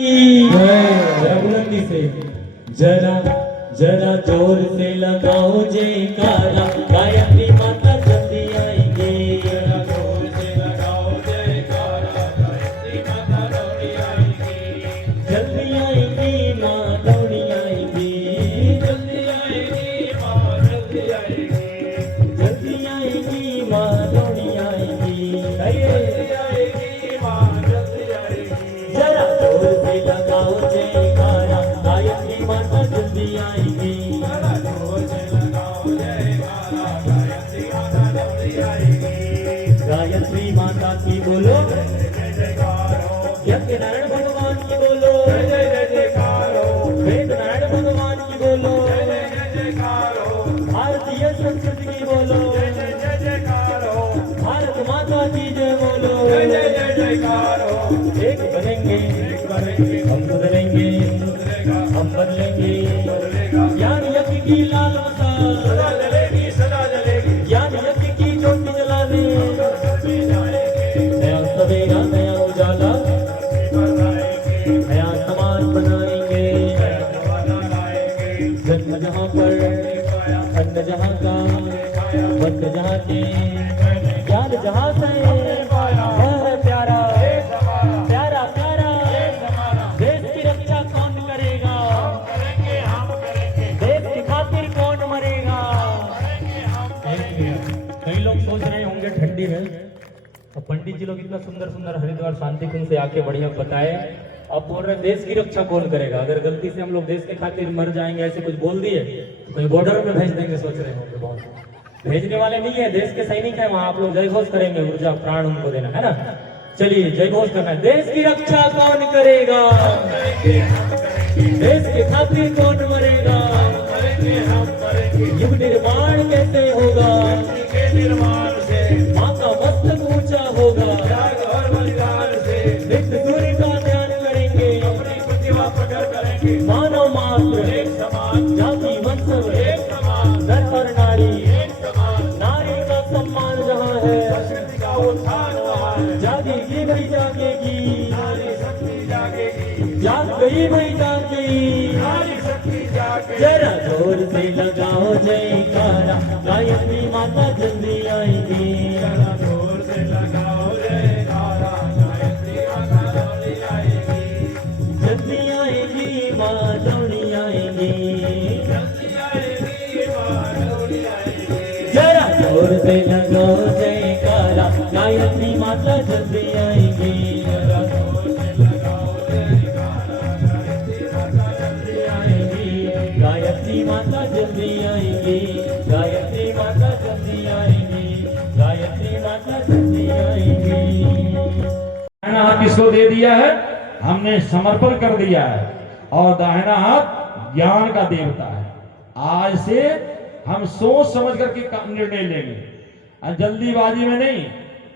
जरा बुलंदी से जरा जरा जोर से लगाओ जयकारा, गायत्री माता जल्दी आएंगे। जरा जोर से लगाओ जयकारा, गायत्री माता दौड़ी आएंगी। जल्दी आएंगी माँ दौड़ी आएंगी, जल्दी आएंगी माँ जल्दी आएंगी, जल्दी आएंगी माँ दौड़ी आएंगी, जल्दी आएंगी माँ जल्दी आएंगी। जरा जोर से लगाओ जयकारा, गायत्री माता जल्दी आएंगी। जरा जोर से लगाओ जयकारा, गायत्री माता जल्दी आएंगी। गायत्री माता की बोलो जय जयकार हो, यज्ञनारायण भगवान की बोलो जय जय जयकार हो, वेदनारायण भगवान की बोलो जय जय जयकार हो, भारतीय संस्कृति की बोलो जय जय जयकार हो, भारत माता की जय बोलो जय जय जयकार हो। एक बनेंगे हम बदलेंगे, हम बदलेंगे, ज्ञान यज्ञ की लाल मशाल सदा जलेगी सदा जलेगी, ज्ञान यज्ञ की ज्योति जलाने नया सवेरा नया उजाला नया समाज बनाएंगे। जन्म जहाँ पर अन्न जहाँ का वर्ण जहाँ के ज्ञान जहाँ से है प्यारा प्यारा प्यारा। देश की रक्षा कौन करेगा, देश की खातिर कौन मरेगा। कई लोग सोच रहे होंगे ठंडी में, और पंडित जी लोग इतना सुंदर सुंदर हरिद्वार शांति कुंज से आके बढ़िया बताए, अब बोल रहे देश की रक्षा कौन करेगा। अगर गलती से हम लोग देश के खातिर मर जाएंगे ऐसे कुछ बोल दिए तो कहीं बॉर्डर में भेज देंगे, सोच रहे होंगे बहुत। भेजने वाले नहीं है, देश के सैनिक है वहां, आप लोग जय घोष करेंगे, ऊर्जा प्राण उनको देना है ना। चलिए जय घोष करना है, देश की रक्षा कौन करेगा, देश के खातिर कौन मरेगा, युग निर्माण कैसे होगा, निर्माण से माँ का मस्तक ऊंचा होगा, और बलिदान से नित्य सूर्य का ध्यान करेंगे, अपनी प्रतिभा प्रकट करेंगे। मानव मात्र एक समान, जाति वंश एक समान, नर और नारी एक समान, नारी का सम्मान जहाँ है संस्कृति का उत्थान वहाँ है। जागेगी भाई जागेगी नारी शक्ति जागेगी, जाग गई भाई जाग गई नारी शक्ति जागेगी। जरा जोर से लगाओ जयकारा, गायत्री माता जल्दी आएगी। जरा जोर से लगाओ जयकारा, गायत्री माता दौड़ी आएगी, जल्दी आएगी माँ दौड़ी आएगी, जल्दी आएगी माँ दौड़ी आएगी। जरा जोर से लगाओ जयकारा, गायत्री माता जल्दी आएगी। जरा जोर से लगाओ जयकारा, गायत्री माता जल्दी आएगी, गायत्री माता जल्दी आएगी, गायत्री माता जल्दी आएगी, गायत्री माता जल्दी आएगी। दाहिना हाथ किसको दे दिया है, हमने समर्पण कर दिया है, और दाहिना हाथ ज्ञान का देवता है। आज से हम सोच समझ करके निर्णय लेंगे, जल्दीबाजी में नहीं,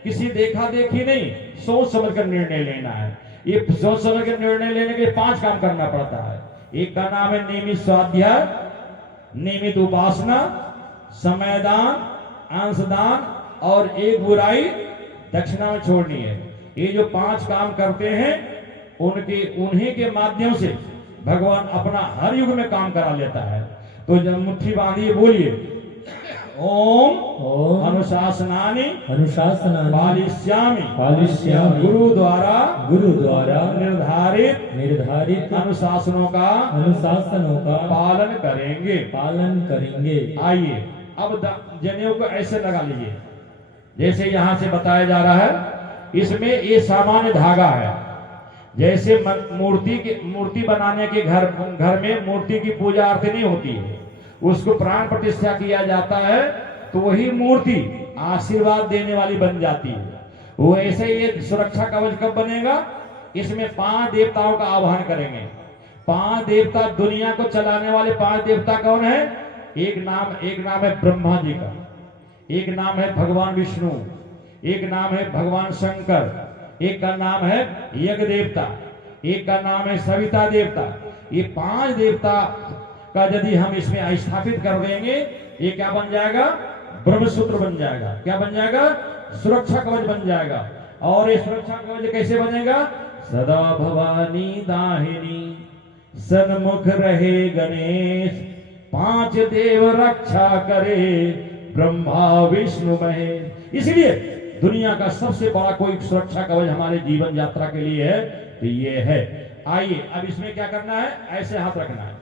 किसी देखा देखी नहीं, सोच समझ कर निर्णय लेना है। ये सोच समझ कर निर्णय लेने के लिए 5 काम करना पड़ता है। एक का नाम है नियमित स्वाध्याय, नियमित उपासना, समयदान, अंशदान, और एक बुराई दक्षिणा में छोड़नी है। ये जो 5 काम करते हैं उन्हीं के माध्यम से भगवान अपना हर युग में काम करा लेता है। तो जब मुट्ठी बांधिए बोलिए ओम अनुशासनानि पालिष्यामि गुरु द्वारा निर्धारित अनुशासनों का पालन करेंगे। आइए अब जनेऊ को ऐसे लगा लीजिए जैसे यहाँ से बताया जा रहा है। इसमें ये सामान्य धागा है, जैसे मूर्ति बनाने के घर में मूर्ति की पूजा अर्थ नहीं होती है, उसको प्राण प्रतिष्ठा किया जाता है तो वही मूर्ति आशीर्वाद देने वाली बन जाती है। वो ऐसे ये सुरक्षा कवच कब बनेगा, इसमें 5 देवताओं का आह्वान करेंगे। 5 देवता, दुनिया को चलाने वाले 5 देवता कौन है? एक नाम है ब्रह्मा जी का, एक नाम है भगवान विष्णु, एक नाम है भगवान शंकर, एक का नाम है यज्ञ देवता, एक का नाम है सविता देवता। ये 5 देवता का यदि हम इसमें स्थापित कर देंगे, ये क्या बन जाएगा? ब्रह्मसूत्र बन जाएगा। क्या बन जाएगा? सुरक्षा कवच बन जाएगा। और ये सुरक्षा कवच कैसे बनेगा? सदा भवानी दाहिनी, सन्मुख रहे गणेश, पांच देव रक्षा करे, ब्रह्मा विष्णु महेश। इसलिए दुनिया का सबसे बड़ा कोई सुरक्षा कवच हमारे जीवन यात्रा के लिए है तो ये है। आइए अब इसमें क्या करना है, ऐसे हाथ रखना है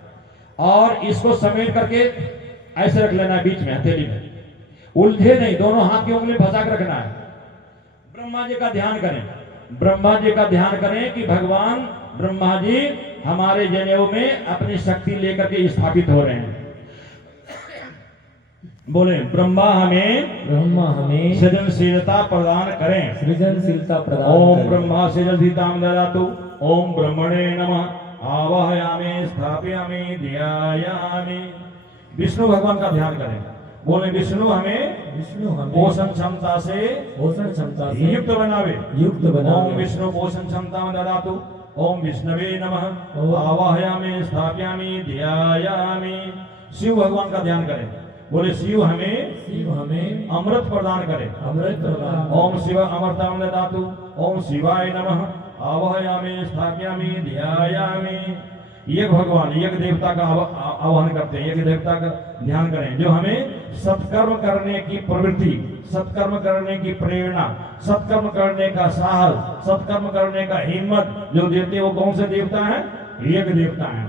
और इसको समेट करके ऐसे रख लेना है बीच में हथेली में, उलझे नहीं, दोनों हाथ की उंगली फंसा कर रखना है। ब्रह्मा जी का ध्यान करें, ब्रह्मा जी का ध्यान करें कि भगवान ब्रह्मा जी हमारे जनेऊ में अपनी शक्ति लेकर के स्थापित हो रहे हैं। बोले ब्रह्मा हमें सृजनशीलता प्रदान करें, सृजनशीलता प्रदान ओम करें। ब्रह्मा सृजनशीलतां ददातु, ओम ब्रह्मणे नमः, आवाहयामि स्थापयामि ध्यायामि। विष्णु भगवान का ध्यान करें, बोले विष्णु हमें पोषण क्षमता से युक्त बनावे, ओम विष्णु पोषण क्षमता ददातु, ओम विष्णवे नमः, आवाहयामि स्थापयामि ध्यायामि। शिव भगवान का ध्यान करें, बोले शिव हमें अमृत प्रदान करें, ओम शिव अमृतां ददातु, ओम शिवाय नमः, आवाहयामि स्थापयामि ध्यायामि। एक भगवान एक देवता का आवाहन करते हैं, एक देवता का ध्यान करें जो हमें सत्कर्म करने की प्रवृत्ति, सत्कर्म करने की प्रेरणा, सत्कर्म करने का साहस, सत्कर्म करने का हिम्मत जो देते हैं, वो कौन से देवता है, एक देवता है।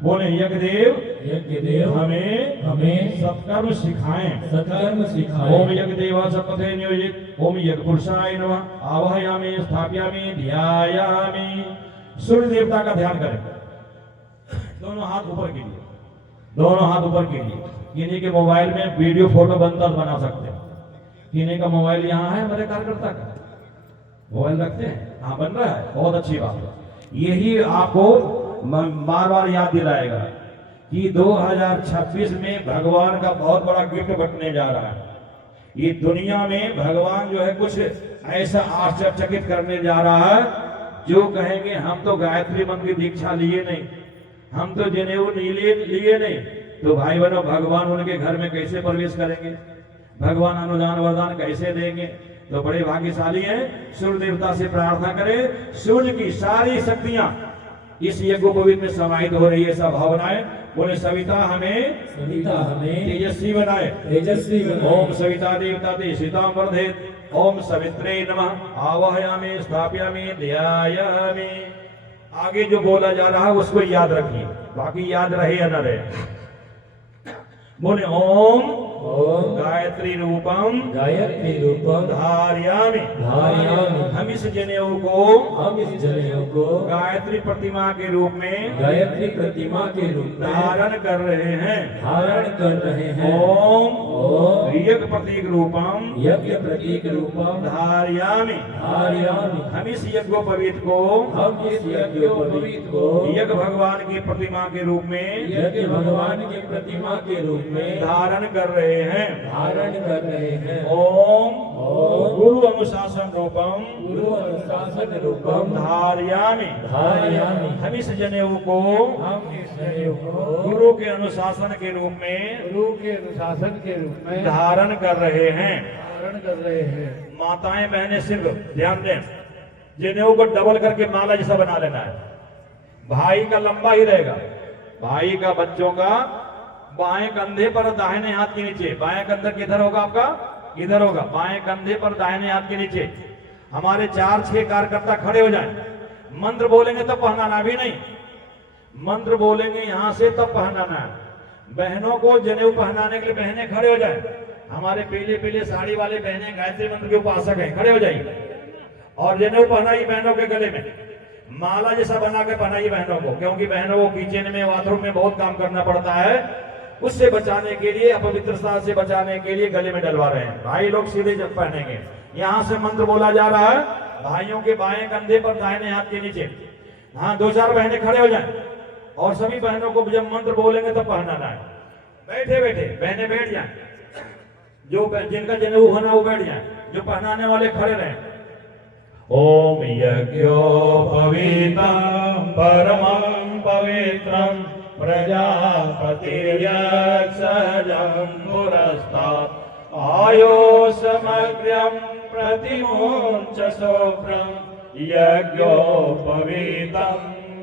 बोले यज्ञ देव हमें सत्कर्म सिखाएं, ओम यज्ञ देव सपथे नियोजित, ओम यज्ञ पुरुषाय नमः, आवाहयामि स्थापयामि ध्यायामि। सूर्य देवता का ध्यान करें, दोनों हाथ ऊपर कीजिए, दोनों हाथ ऊपर कीजिए। किन्हीं के मोबाइल में वीडियो फोटो बनता बना सकते हैं, किन्हीं का मोबाइल यहाँ है, हमारे कार्यकर्ता का मोबाइल रखते हैं, हाँ बन रहा है, बहुत अच्छी बात है। यही आपको बार बार याद दिलाएगा कि 2026 में भगवान का बहुत बड़ा गिफ्ट बटने जा रहा है। ये दुनिया में भगवान जो है कुछ ऐसा आश्चर्यचकित करने जा रहा है, जो कहेंगे हम तो गायत्री मंत्र की दीक्षा लिए नहीं, हम तो जनेऊ लिए नहीं, तो भाई बहनों भगवान उनके घर में कैसे प्रवेश करेंगे, भगवान अनुदान वरदान कैसे देंगे। तो बड़े भाग्यशाली हैं, सूर्य देवता से प्रार्थना करें, सूर्य की सारी शक्तियां इस यज्ञोपवीत में समाहित हो रही है, सब भावनाएं। बोले सविता हमें तेजस्वी बनाए, ओम सविता देवता तेजस्वितां वर्धेत, ओम सवित्रे नमः, आवाहयामि स्थापयामि ध्यायामि। आगे जो बोला जा रहा है उसको याद रखिए, बाकी याद रहे या न रहे। बोले ओम गायत्री रूपम धारयामि, हम इस जनेऊ को गायत्री प्रतिमा के रूप में धारण कर रहे हैं, ओम यज्ञ प्रतीक रूपम धारयामि, हम इस यज्ञोपवीत को यज्ञ भगवान की प्रतिमा के रूप में धारण कर रहे हैं, ओम गुरु अनुशासन रूपम धारयामि, हम इस जनेऊ को गुरु के अनुशासन के रूप में धारण कर रहे हैं। माताएं बहनें सिर्फ ध्यान दें, जनेऊ को डबल करके माला जैसा बना लेना है। भाई का लंबा ही रहेगा, भाई का बच्चों का बाएं कंधे पर दाहिने हाथ के नीचे, बाएं कंधा किधर होगा आपका, इधर होगा, बाएं कंधे पर दाहिने हाथ के नीचे। हमारे 4-6 कार्यकर्ता खड़े हो जाएं, मंत्र बोलेंगे तब पहनाना, भी नहीं मंत्र बोलेंगे यहां से तब पहनाना है। बहनों को जनेऊ पहनाने के लिए बहनें खड़े हो जाए, हमारे पीले साड़ी वाले बहनें गायत्री मंत्र के उपासक हैं, खड़े हो जाइए और जनेऊ पहनाइए बहनों के गले में, माला जैसा बना के पहनाइए बहनों को, क्योंकि बहनों को किचन में बाथरूम में बहुत काम करना पड़ता है, उससे बचाने के लिए, अपवित्रता से बचाने के लिए गले में डलवा रहे हैं। भाई लोग सीधे जब पहनेंगे, यहां से मंत्र बोला जा रहा है, भाइयों के बाएं कंधे पर दाहिने हाथ के नीचे। हाँ 2-4 बहनें खड़े हो जाएं और सभी बहनों को जब मंत्र बोलेंगे तब पहनाना है। बैठे बहनें बैठ जाएं, जो जिनका जनेऊ होना वो बैठ जाएं, जो पहनाने वाले खड़े रहें। ओम यज्ञोपवीतं परमं पवित्रं प्रजापतिर्यक्षजं पुरस्तात् आयो समग्रं प्रतिमुञ्च सोऽप्रं यज्ञोपवीतं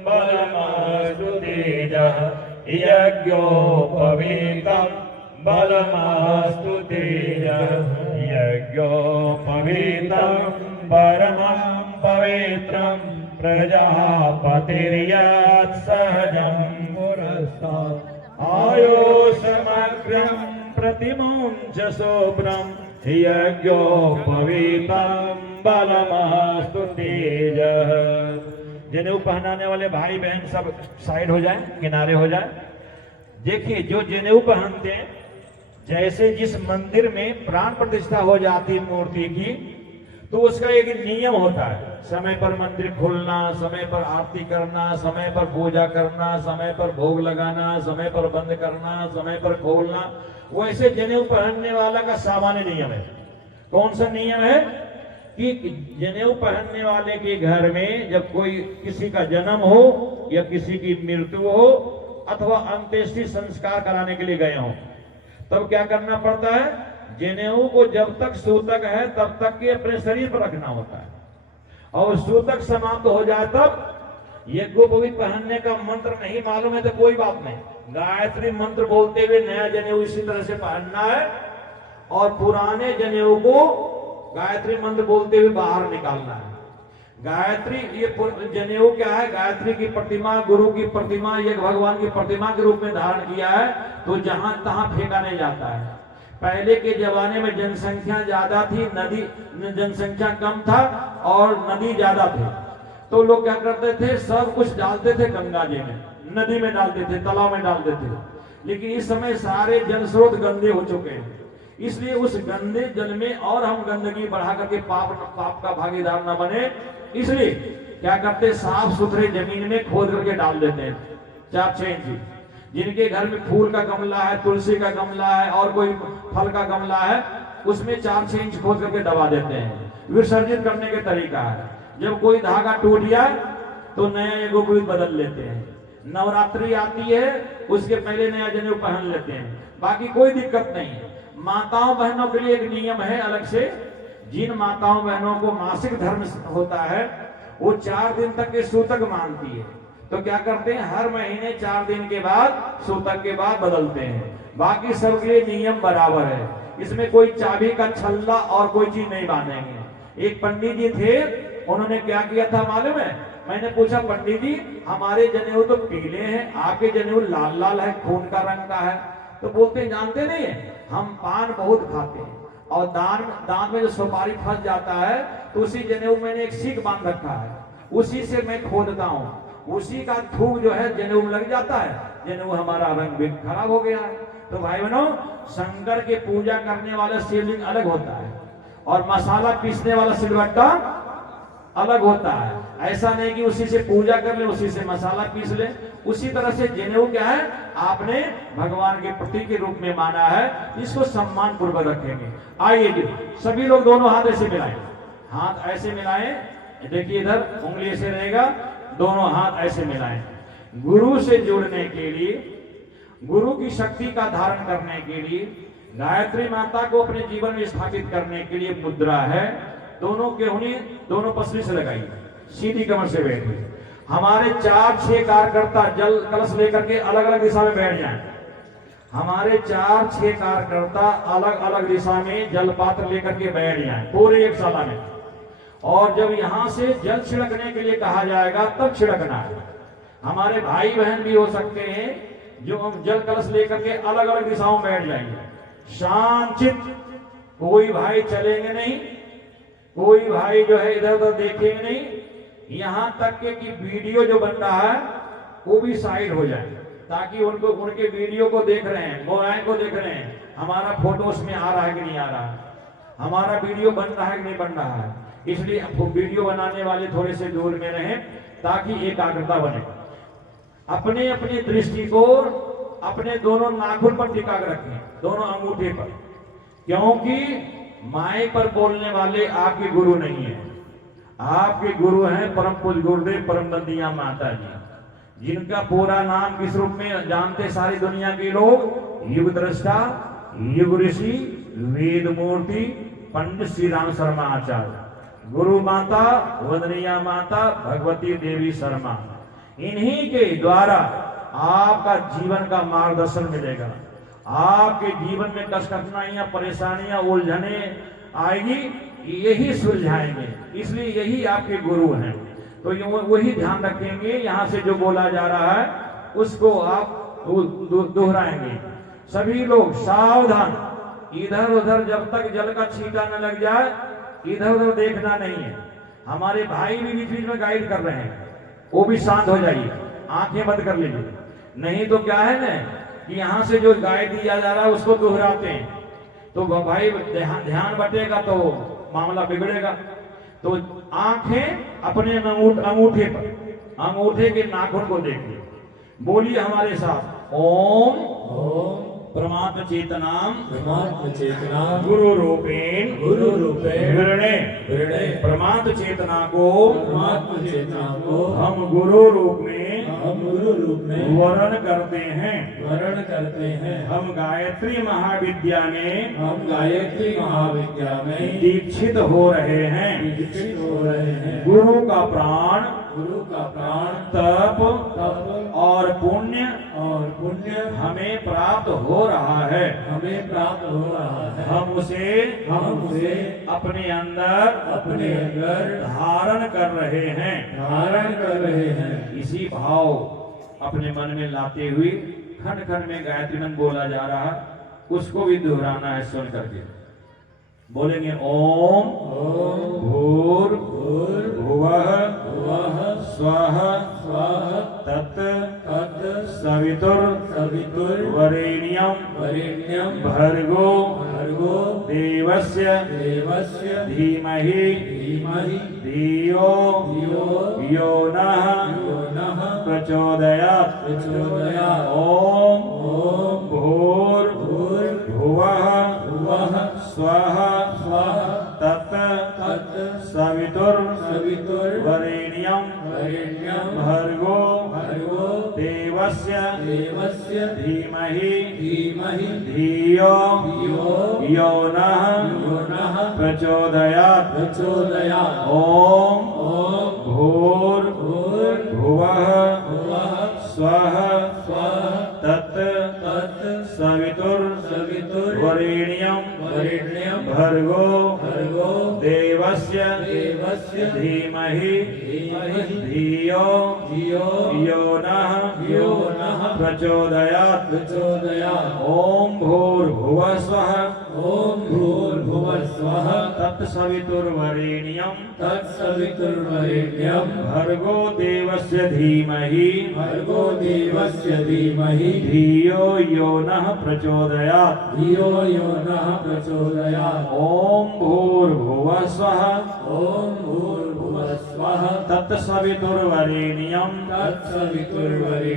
बलमास्तु तेजः यज्ञोपवीतं बलमास्तु तेजः यज्ञोपवीतं परमं पवित्रं प्रजापतिर्यत् सहजं पुरस्तात् आयुष्मग्रं प्रतिमुञ्च शुभ्रं यज्ञोपवीतं बलमास्तु तेजः। जनेऊ पहनाने वाले भाई बहन सब साइड हो जाए, किनारे हो जाए। देखिए जो जनेऊ पहनते हैं, जैसे जिस मंदिर में प्राण प्रतिष्ठा हो जाती मूर्ति की, तो उसका एक नियम होता है, समय पर मंदिर खोलना, समय पर आरती करना, समय पर पूजा करना, समय पर भोग लगाना, समय पर बंद करना, समय पर खोलना। वैसे जनेऊ पहनने वाला का सामान्य नियम है। कौन सा नियम है कि जनेऊ पहनने वाले के घर में जब कोई किसी का जन्म हो या किसी की मृत्यु हो अथवा अंत्येष्टि संस्कार कराने के लिए गए हो, तब क्या करना पड़ता है? जनेऊ को जब तक सूतक है तब तक के अपने शरीर पर रखना होता है, और सूतक समाप्त हो जाए तब यज्ञोपवीत पहनने का मंत्र नहीं मालूम है तो कोई बात नहीं, गायत्री मंत्र बोलते हुए नया जनेऊ इसी तरह से पहनना है, और पुराने जनेऊ को गायत्री मंत्र बोलते हुए बाहर निकालना है। गायत्री, ये जनेऊ क्या है? गायत्री की प्रतिमा, गुरु की प्रतिमा, ये भगवान की प्रतिमा के रूप में धारण किया है, तो जहां तहां फेंका नहीं जाता है। पहले के जमाने में जनसंख्या ज्यादा थी, नदी जनसंख्या कम था और नदी ज्यादा थे, तो लोग क्या करते थे? सब कुछ डालते थे गंगा जी में, नदी में डालते थे, तालाब में डालते थे। लेकिन इस समय सारे जल स्रोत गंदे हो चुके हैं, इसलिए उस गंदे जल में और हम गंदगी बढ़ा करके पाप का भागीदार न बने, इसलिए क्या करते? साफ सुथरे जमीन में खोद करके डाल देते हैं 4-6 इंच। जिनके घर में फूल का गमला है, तुलसी का गमला है और कोई फल का गमला है, उसमें 4-6 इंच खोद करके दबा देते हैं। विसर्जित करने का तरीका है, जब कोई धागा टूट जाए तो नया यज्ञोपवीत बदल लेते हैं। नवरात्रि आती है उसके पहले नया जनेऊ पहन लेते हैं, बाकी कोई दिक्कत नहीं है। माताओं बहनों के लिए एक नियम है अलग से, जिन माताओं बहनों को मासिक धर्म होता है वो 4 दिन तक के सूतक मानती है, तो क्या करते हैं? हर महीने 4 दिन के बाद सूतक के बाद बदलते हैं। बाकी सबके लिए नियम बराबर है, इसमें कोई चाबी का छल्ला और कोई चीज नहीं बांधेंगे। एक पंडित जी थे, उन्होंने क्या किया था मालूम है? मैंने पूछा, पंडित जी हमारे जनेऊ तो पीले हैं, आपके जनेऊ लाल लाल है, खून का रंग का है। तो बोलते जानते नहीं है, हम पान बहुत खाते हैं और दांत में जो सुपारी फंस जाता है तो उसी जनेऊ मैंने एक सीख बांध रखा है, उसी से मैं खोदता हूँ, उसी का थूक जो है जनेऊ में लग जाता है, जनेऊ हमारा रंग भी खराब हो गया है। तो भाई बहनों, शंकर के पूजा करने वाला शिवलिंग अलग होता है और मसाला पीसने वाला सिलबट्टा अलग होता है। ऐसा नहीं कि उसी से पूजा कर ले, उसी से मसाला पीस ले। उसी तरह से जनेऊ क्या है? आपने भगवान के प्रतीक के रूप में माना है, इसको सम्मान पूर्वक रखेंगे। आइए जी, सभी लोग दोनों हाथ ऐसे मिलाएं, हाथ ऐसे मिलाएं। देखिए इधर उंगली ऐसे रहेगा, दोनों हाथ ऐसे मिलाएं। गुरु से जुड़ने के लिए, गुरु की शक्ति का धारण करने के लिए, गायत्री माता को अपने जीवन में स्थापित करने के लिए मुद्रा है। दोनों केहूनी दोनों पसली से लगाइए, सीधी कमर से बैठिए। हमारे 4-6 कार्यकर्ता जल कलश लेकर के अलग अलग दिशा में बैठ जाएं। हमारे 4-6 कार्यकर्ता अलग अलग दिशा में जल पात्र लेकर के बैठ जाएं पूरे एक साला में। और जब यहां से जल छिड़कने के लिए कहा जाएगा तब छिड़कना है। हमारे भाई बहन भी हो सकते हैं जो हम जल कलश लेकर के अलग अलग दिशाओं में बैठ जाएंगे। शांत, कोई भाई चलेंगे नहीं, कोई भाई जो है इधर उधर देखेंगे नहीं, यहां तक के कि वीडियो जो बन रहा है वो भी साइड हो जाए, ताकि उनको उनके वीडियो को देख रहे हैं, मोबाइल को देख रहे हैं, हमारा फोटो उसमें आ रहा है कि नहीं आ रहा है, हमारा वीडियो बन रहा है कि नहीं बन रहा है। इसलिए वीडियो बनाने वाले थोड़े से दूर में रहें ताकि एकाग्रता बने। अपने अपनी दृष्टि को अपने दोनों नाखून पर टिका कर रखें, दोनों अंगूठे पर, क्योंकि माए पर बोलने वाले आपके गुरु नहीं है। आपके गुरु हैं परम पूज्य गुरुदेव परम बंदिया माता जी, जिनका पूरा नाम किस रूप में जानते सारी दुनिया के लोग? युग दृष्टा, युग ऋषि, वेद मूर्ति, पंडित श्री राम शर्मा आचार्य। गुरु माता वंदनीय माता भगवती देवी शर्मा, इन्हीं के द्वारा आपका जीवन का मार्गदर्शन मिलेगा। आपके जीवन में कठिनाइयां, परेशानियां, उलझने आएगी, यही सुलझाएंगे, इसलिए यही आपके गुरु हैं। तो वही ध्यान रखेंगे, यहाँ से जो बोला जा रहा है उसको आप दोहराएंगे। सभी लोग सावधान, इधर उधर जब तक जल का छींटा न लग जाए इधर उधर देखना नहीं है। हमारे भाई भी बीच बीच में गाइड कर रहे हैं, वो भी शांत हो जाइए, आंखें बंद कर लीजिए। नहीं तो क्या है ना कि यहाँ से जो गाइड दिया जा रहा है उसको दोहराते हैं, तो भाई ध्यान बटेगा तो मामला बिगड़ेगा। तो आंखें अपने अंगूठे पर, अंगूठे के नाखून को देखिए। बोलिए हमारे साथ, ओम ओम परमात्म चेतनाम परमात्म चेतना गुरु रूपेण विरणे परमात्म चेतना को परमात्म चेतना को हम गुरु रूप में वर्ण करते हैं। हम गायत्री महाविद्या में दीक्षित हो रहे हैं। गुरु का प्राण तप और पुण्य हमें प्राप्त हो रहा है। हम उसे अपने अंदर धारण कर रहे हैं। इसी भाव अपने मन में लाते हुए खंड खंड में गायत्री मंत्र बोला जा रहा है, उसको भी दोहराना है। सुन करके बोलेंगे, ओम भूर्भुवः स्वः तत् सवितुर्वरेण्यं भर्गो देवस्य धीमहि धियो यो नः प्रचोदयात्। ओम भूर्भुवः स्वः तत् सवितुर्वरेण्यं भर्गो देवस्य धीमहि धियो यो नः प्रचोदयात्। ओम भूर्भुवः स्वः तत् सवितुर्वरेण्यं भर्गो देवस्य धीमहि धियो यो नः प्रचोदयात्। ओम भूर्भुवः स्वः तत्सवितुर्वरेण्यं भर्गो देवस्य धीमहि धियो यो नः प्रचोदयात्। ओम भूर्भुवः स्वः तत्सवितुर्वरेण्यं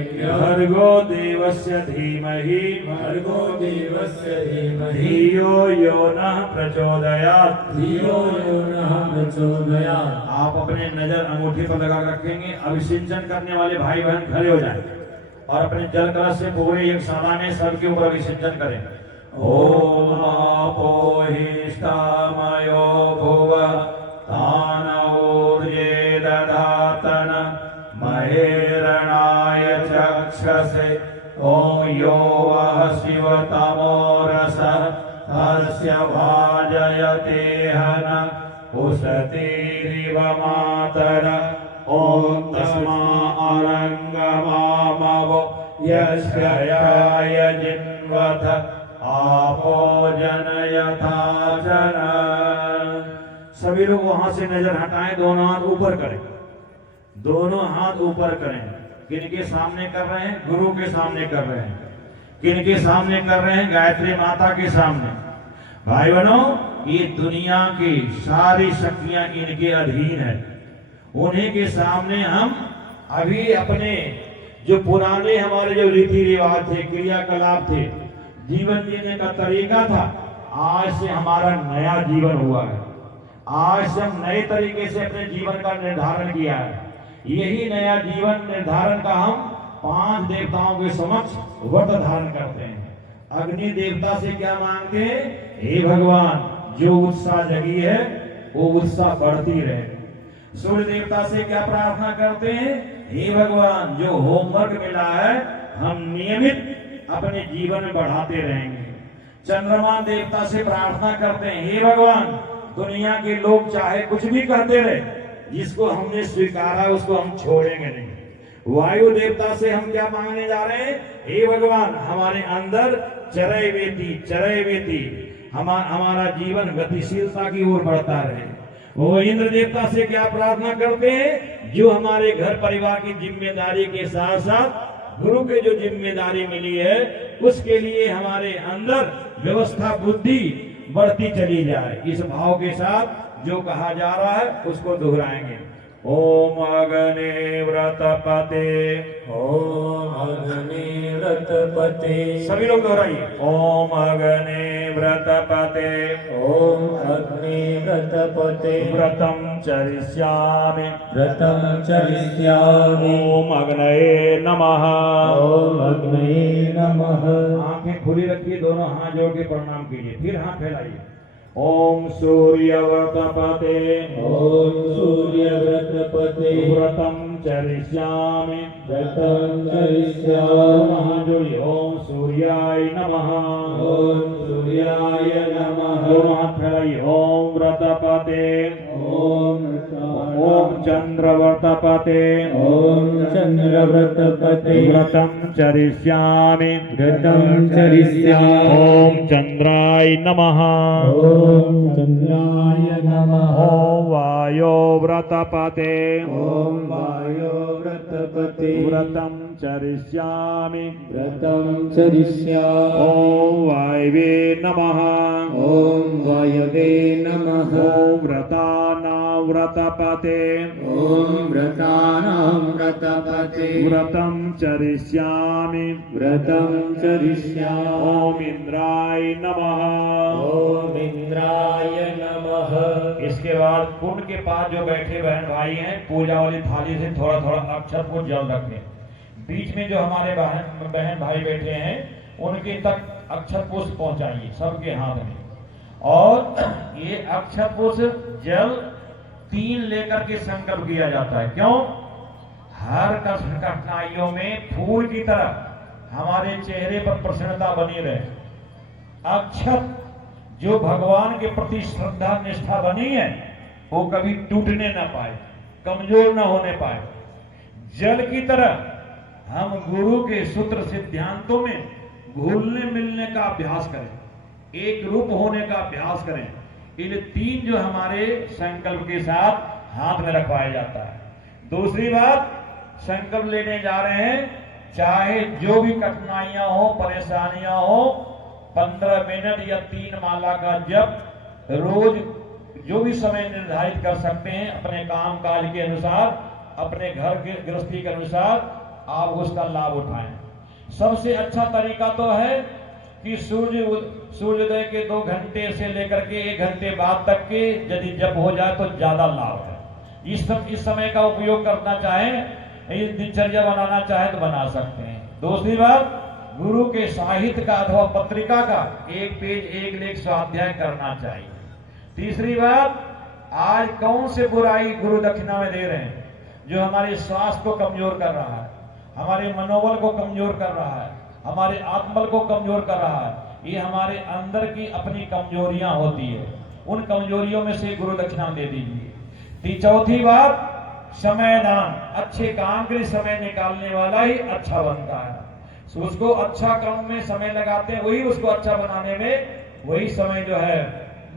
भर्गो देवस्य धीमहि धियो यो नः प्रचोदयात्। आप अपने नजर अंगूठे पर लगा रखेंगे। अभिषेचन करने वाले भाई बहन खड़े हो जाएं और अपने जल कलश से पूरे एक सभा में सबके ऊपर अभिषेचन करें। ओम आपोहिष्ठामयो भुव तानऊर्जे दधातन महेरणाय चक्षसे। ओम यो वः शिवतमोरसः हर्ष्य भाजयते हन उशतीरिव मातर। ओम तस्मा अरंगमामवो यस्याय जिन्वथ आपो जनयथा जन। सभी लोग वहां से नजर हटाएं, दोनों हाथ ऊपर करें, दोनों हाथ ऊपर करें। किनके सामने कर रहे हैं? गुरु के सामने कर रहे हैं। किनके सामने कर रहे हैं? गायत्री माता के सामने। भाई बहनों, ये दुनिया की सारी शक्तियां इनके अधीन है। उन्हीं के सामने हम अभी अपने जो पुराने हमारे जो रीति रिवाज थे, क्रियाकलाप थे, जीवन जीने का तरीका था, आज से हमारा नया जीवन हुआ है। आज से हम नए तरीके से अपने जीवन का निर्धारण किया है। यही नया जीवन निर्धारण का हम 5 देवताओं के समक्ष व्रत धारण करते हैं। अग्नि देवता से क्या मांगते हैं? हे भगवान, जो उत्साह जगी है वो उत्साह बढ़ती रहे। सूर्य देवता से क्या प्रार्थना करते हैं? हे भगवान, जो होमवर्क मिला है हम नियमित अपने जीवन में बढ़ाते रहेंगे। चंद्रमा देवता से प्रार्थना करते हैं, हे भगवान, दुनिया के लोग चाहे कुछ भी कहते रहे, जिसको हमने स्वीकारा उसको हम छोड़ेंगे नहीं। वायु देवता से हम क्या मांगने जा रहे हैं? हे भगवान, हमारे अंदर चरैवेति हमारा जीवन गतिशीलता की ओर बढ़ता रहे। वो इंद्र देवता से क्या प्रार्थना करते हैं? जो हमारे घर परिवार की जिम्मेदारी के साथ साथ गुरु के जो जिम्मेदारी मिली है उसके लिए हमारे अंदर व्यवस्था बुद्धि बढ़ती चली जाए। इस भाव के साथ जो कहा जा रहा है उसको दोहराएंगे। ओम अग्नि व्रतपते, ओम अग्नि व्रतपते, सभी लोग दोहराइए। ओम अग्नि व्रतपते, ओम अग्नि व्रतपते, व्रतम चरिष्यामि, व्रतम चरिष्यामि, ओम अग्नये नमः, ओम अग्नये नमः। आंखें खुली रखिए, दोनों हाथ जोड़ के प्रणाम कीजिए, फिर हाथ फैलाइए। ओम सूर्य व्रतपते, ओम सूर्य व्रतपते, व्रतम चरिष्यामि, व्रतम चरिष्यामि, हाथ जोड़िए। ओम सूर्याय नमः, ओम सूर्याय नमः। दोनों हाथ फैलाइए। ओम व्रतपते, ओम चंद्र व्रतपते, ओम चंद्र व्रतपते, व्रतम चरिष्यामि, व्रतम चरिष्यामि, ओम चंद्राय नमः, ओम चंद्राय नमः। ओम वायो व्रतपते, ओम वायो व्रतपते, व्रतम चरिष्यामि, व्रतम चरिष्यामि, ओम वायवे नमः, ओम वायवे नमः। ओम व्रतानां व्रतपते, ओम व्रतानां व्रतपते, व्रतम चरिष्यामि, व्रतम चरिष्यामि, ओम इंद्राय नमः, ओम इंद्राय नमः। इसके बाद कुंड के पास जो बैठे बहन भाई हैं, पूजा वाली थाली से थोड़ा थोड़ा अक्षर को जल रखें। बीच में जो हमारे बहन भाई बैठे हैं उनके तक अक्षर पुष्प पहुंचाइए सबके हाथ में। और ये अक्षर पुष्प जल 3 लेकर के संकल्प किया जाता है। क्यों? हर कठिनाइयों में फूल की तरह हमारे चेहरे पर प्रसन्नता बनी रहे। अक्षत जो भगवान के प्रति श्रद्धा निष्ठा बनी है वो कभी टूटने ना पाए, कमजोर ना होने पाए। जल की तरह हम गुरु के सूत्र सिद्धांतों में घुलने मिलने का अभ्यास करें, एक रूप होने का अभ्यास करें। इन 3 जो हमारे संकल्प के साथ हाथ में रखवाया जाता है। दूसरी बात, संकल्प लेने जा रहे हैं, चाहे जो भी कठिनाइयां हो, परेशानियां हो, 15 मिनट या 3 माला का जप रोज जो भी समय निर्धारित कर सकते हैं अपने काम काज के अनुसार, अपने घर के गृहस्थी के अनुसार आप उसका लाभ उठाएं। सबसे अच्छा तरीका तो है कि सूर्योदय के 2 घंटे से लेकर के 1 घंटे बाद तक के यदि जप हो जाए तो ज्यादा लाभ है। इस समय का उपयोग करना चाहें, दिनचर्या बनाना चाहे तो बना सकते हैं। दूसरी बात, गुरु के साहित्य का अथवा पत्रिका का 1 पेज 1 लेख स्वाध्याय करना चाहिए। तीसरी बात, आज कौन से बुराई गुरु दक्षिणा में दे रहे हैं जो हमारे स्वास्थ्य को कमजोर कर रहा है, हमारे मनोबल को कमजोर कर रहा है, हमारे आत्मबल को कमजोर कर रहा है। ये हमारे अंदर की अपनी कमजोरियां होती है, उन कमजोरियों में से गुरु दक्षिणा दे दीजिए। चौथी बात, समय दान। अच्छे काम के लिए समय निकालने वाला ही अच्छा बनता है। उसको अच्छा काम में समय लगाते हैं, वही उसको अच्छा बनाने में वही समय जो है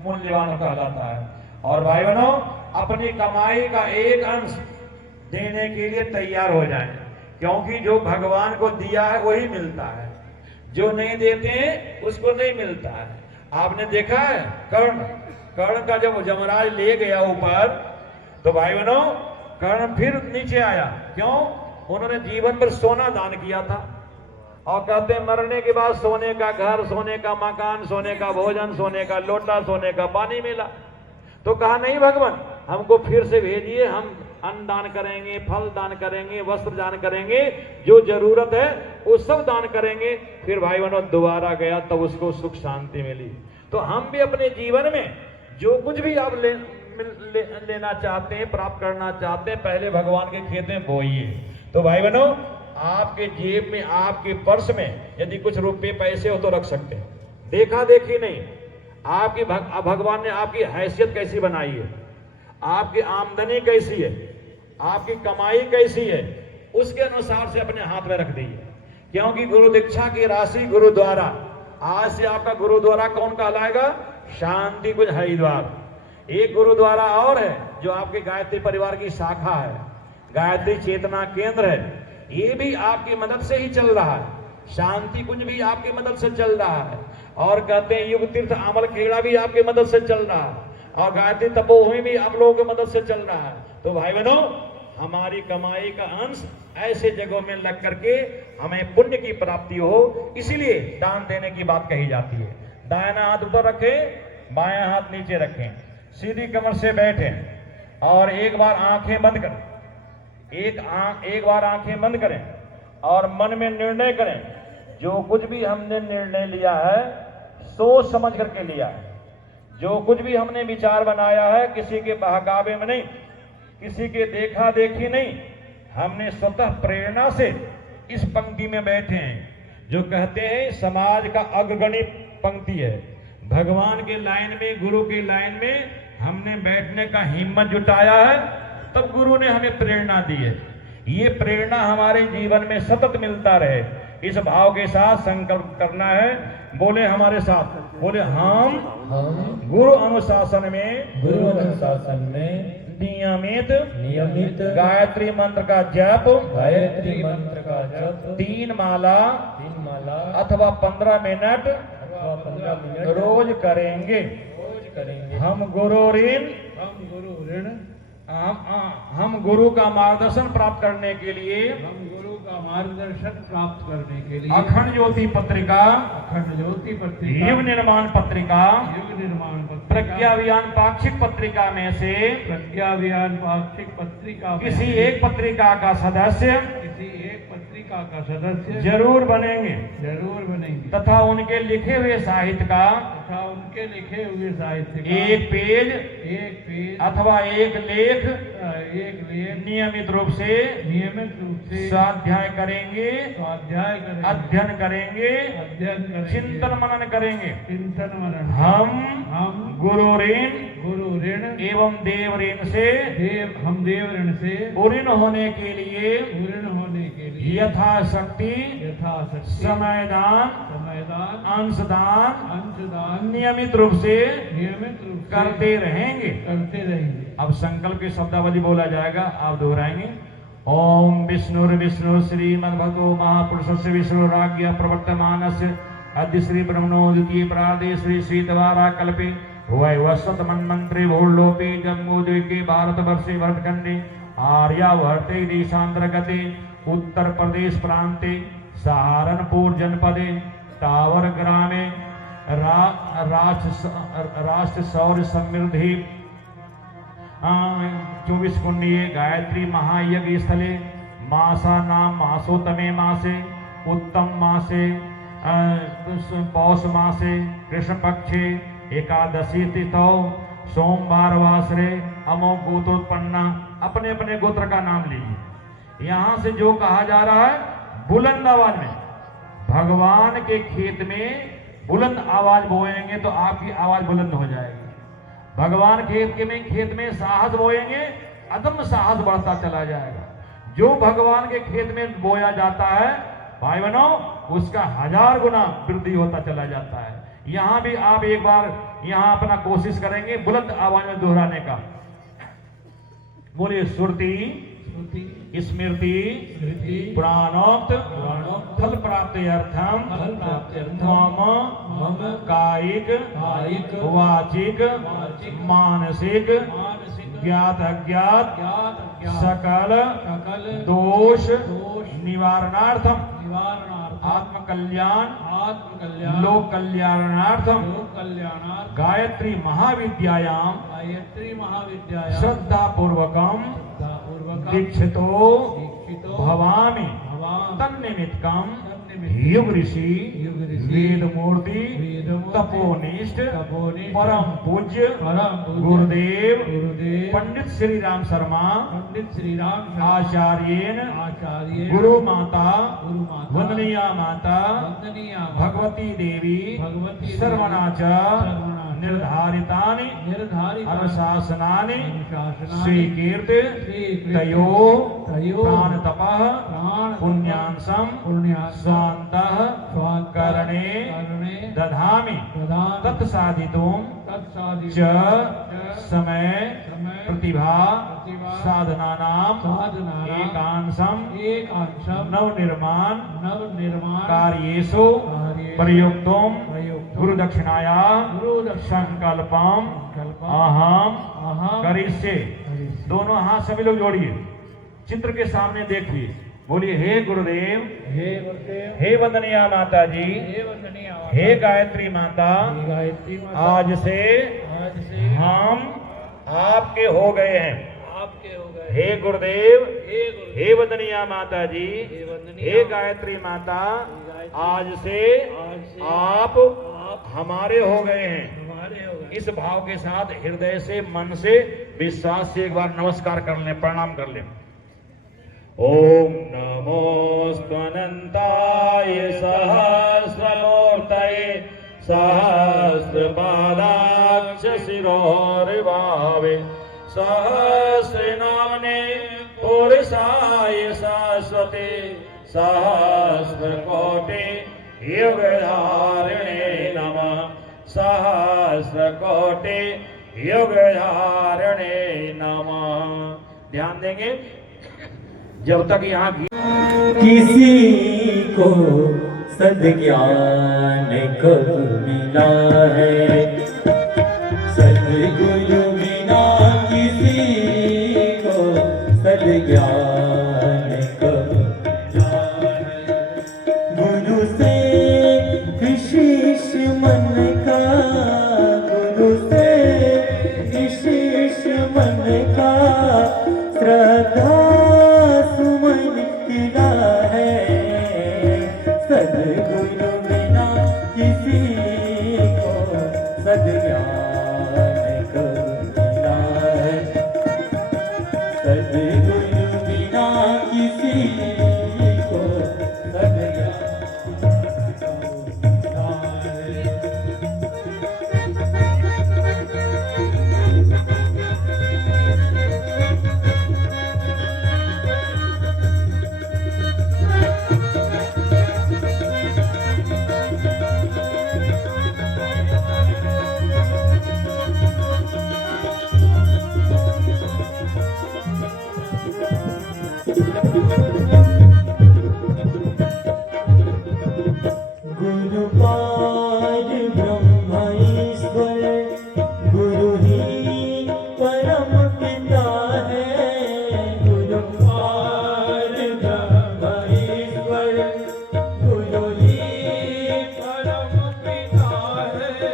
मूल्यवान कहलाता है। और भाई बहनों, अपनी कमाई का एक अंश देने के लिए तैयार हो जाएं, क्योंकि जो भगवान को दिया है वही मिलता है, जो नहीं देते हैं उसको नहीं मिलता है। आपने देखा है कर्ण का जब यमराज ले गया ऊपर, तो भाई बहनों कर्ण फिर नीचे आया। क्यों? उन्होंने जीवन भर सोना दान किया था, और कहते हैं मरने के बाद सोने का घर, सोने का मकान, सोने का भोजन, सोने का लोटा, सोने का पानी मिला। तो कहा नहीं भगवान, हमको फिर से भेजिए, हम अन्न दान करेंगे, फल दान करेंगे, वस्त्र दान करेंगे, जो जरूरत है वो सब दान करेंगे। फिर भाई बहनों दोबारा गया, तब उसको सुख शांति मिली। तो हम भी अपने जीवन में जो कुछ भी आप लेना चाहते हैं, प्राप्त करना चाहते हैं, पहले भगवान के खेत में बोइए। तो भाई बहनों, आपके जेब में, आपके पर्स में यदि कुछ रुपए पैसे हो तो रख सकते हैं। देखा देखी नहीं, आपकी भगवान ने आपकी हैसियत कैसी बनाई है, आपकी आमदनी कैसी है, आपकी कमाई कैसी है, उसके अनुसार से अपने हाथ में रख दीजिए। क्योंकि गुरु दीक्षा की राशि गुरुद्वारा, आज से आपका गुरुद्वारा कौन कहलाएगा? शांति कुंज हरिद्वार। एक गुरुद्वारा और है जो आपके गायत्री परिवार की शाखा है, गायत्री चेतना केंद्र है, ये भी आपकी मदद से ही चल रहा है। शांति कुंज भी आपकी मदद से चल रहा है, और कहते हैं युग तीर्थ अमल खेड़ा भी आपकी मदद से चल रहा है, और गायत्री तपोभूमि भी आप लोगों की मदद से चल रहा है। तो भाई बहनों, हमारी कमाई का अंश ऐसे जगहों में लग करके हमें पुण्य की प्राप्ति हो, इसीलिए दान देने की बात कही जाती है। दाहिना हाथ ऊपर रखें, बायां हाथ नीचे रखें, सीधी कमर से बैठें और एक बार आंखें बंद करें। एक बार आंखें बंद करें और मन में निर्णय करें, जो कुछ भी हमने निर्णय लिया है सोच समझ करके लिया है। जो कुछ भी हमने विचार बनाया है किसी के बहकावे में नहीं, किसी के देखा देखी नहीं, हमने स्वतः प्रेरणा से इस पंक्ति में बैठे हैं। जो कहते हैं समाज का अग्रगणी पंक्ति है, भगवान के लाइन में, गुरु की लाइन में हमने बैठने का हिम्मत जुटाया है, तब गुरु ने हमें प्रेरणा दी है। ये प्रेरणा हमारे जीवन में सतत मिलता रहे, इस भाव के साथ संकल्प करना है। बोले हमारे साथ, बोले हम गुरु अनुशासन में नियमित गायत्री मंत्र का जप, 3 माला अथवा 15 मिनट रोज करेंगे। हम गुरु गुरु का मार्गदर्शन प्राप्त करने के लिए, अखंड ज्योति पत्रिका, युग निर्माण पत्रिका, प्रज्ञाभियान पाक्षिक पत्रिका में से किसी एक पत्रिका का सदस्य जरूर बनेंगे तथा उनके लिखे हुए साहित्य का एक पेज अथवा एक लेख नियमित रूप से स्वाध्याय करेंगे, अध्ययन करेंगे, चिंतन मनन करेंगे। हम गुरु ऋण एवं देव ऋण से उऋण होने के लिए यथाशक्ति समयदान अंशदान नियमित रूप से करते रहेंगे। अब संकल्प की शब्दावली बोला जाएगा, आप दोहराएंगे। ओम विष्णु श्रीमद्भगवतो महापुरुषस्य विष्णुराज्ञ प्रवर्तमानस्य अद्य श्री ब्रह्मणो द्वितीय प्रादे श्री श्रीतवारा कल्पे वैवस्वत मन्वंतरे भूलोपे जम्बूद्वीपे भारतवर्षे भरतखंडे आर्यावर्ते देशांतर्गते उत्तर प्रदेश प्रांते सहारनपुर जनपदे टावर ग्रामे राष्ट्र सौर समृद्धि 24 कुंडीय गायत्री महायज्ञ स्थले मासा नाम मासोत्तमे मासे उत्तम मासे पौष मासे कृष्ण पक्षे एकादशी तिथौ सोमवार वासरे अमो गोत्रोत्पन्ना। अपने अपने गोत्र का नाम लीजिए। यहाँ से जो कहा जा रहा है बुलंद आवाज में, भगवान के खेत में बुलंद आवाज बोएंगे तो आपकी आवाज बुलंद हो जाएगी। भगवान खेत में साहस बोएंगे, अदम्य साहस बढ़ता चला जाएगा। जो भगवान के खेत में बोया जाता है भाई बहनों, उसका 1000 गुना वृद्धि होता चला जाता है। यहाँ भी आप एक बार यहाँ अपना कोशिश करेंगे बुलंद आवाज में दोहराने का। बोलिए सुरति स्मृति प्राणोक्त फल प्राप्ति अर्थम मम कायिक वाचिक मानसिक ज्ञात अज्ञात सकल दोष निवारणार्थम आत्मकल्याण लोक कल्याणार्थम गायत्री महाविद्यायाम श्रद्धा पूर्वकम दीक्षितो भवामि तन्निमित्तम युग ऋषि वेद मूर्ति तपोनिष्ठ परम पूज्य गुरुदेव पंडित श्री राम शर्मा आचार्येन गुरु माता वंदनीया माता भगवती देवी सर्वनाच निर्धारितानि अनुशासनानि स्वीकीर्ति तयो प्राणतपः पुण्यांसं स्वान्तः करणे दधामि तत्साधितुं च समय प्रतिभा साधनानां एकांशं नवनिर्माण कार्येषु प्रयुक्तुं गुरुदक्षिणाया संकल्पम अहम करिष्ये। दोनों हाथ सभी लोग जोड़िए, चित्र के सामने देखिए, बोलिए हे गुरुदेव, हे वंदनीया माता जी, हे गायत्री माता, आज से हम आपके हो गए हैं। हे गुरुदेव, हे वंदनीया माता जी, हे गायत्री माता, आज से आप हमारे हो गए हैं। इस भाव के साथ हृदय से, मन से, विश्वास से एक बार नमस्कार कर लें, प्रणाम कर लें। ओम नमोऽस्त्वनन्ताय सहस्रमूर्तये सहस्रपादाक्ष शिरोर्भावे सहस्रनामने पुरुषाय शाश्वते सहस्रकोटि युगधारिणे नमः। सहस्रकोटि युगधारिणे नमः। ध्यान देंगे, जब तक यहाँ किसी को सद्ज्ञान कब मिला है, सद्गुरु बिना किसी को सद्ज्ञान कब मिला है। गुरु से विशेष मन का, गुरु से विशेष मन का श्रद्धा सद्गुरु बिना किसी को सद्ज्ञान कब मिला है, सद्गुरु बिना किसी को सद्ज्ञान कब मिला है। गुरु पार ब्रह्म ईश्वर, गुरु ही परम पिता है। गुरु पार ब्रह्म ईश्वर, गुरु ही परम पिता है।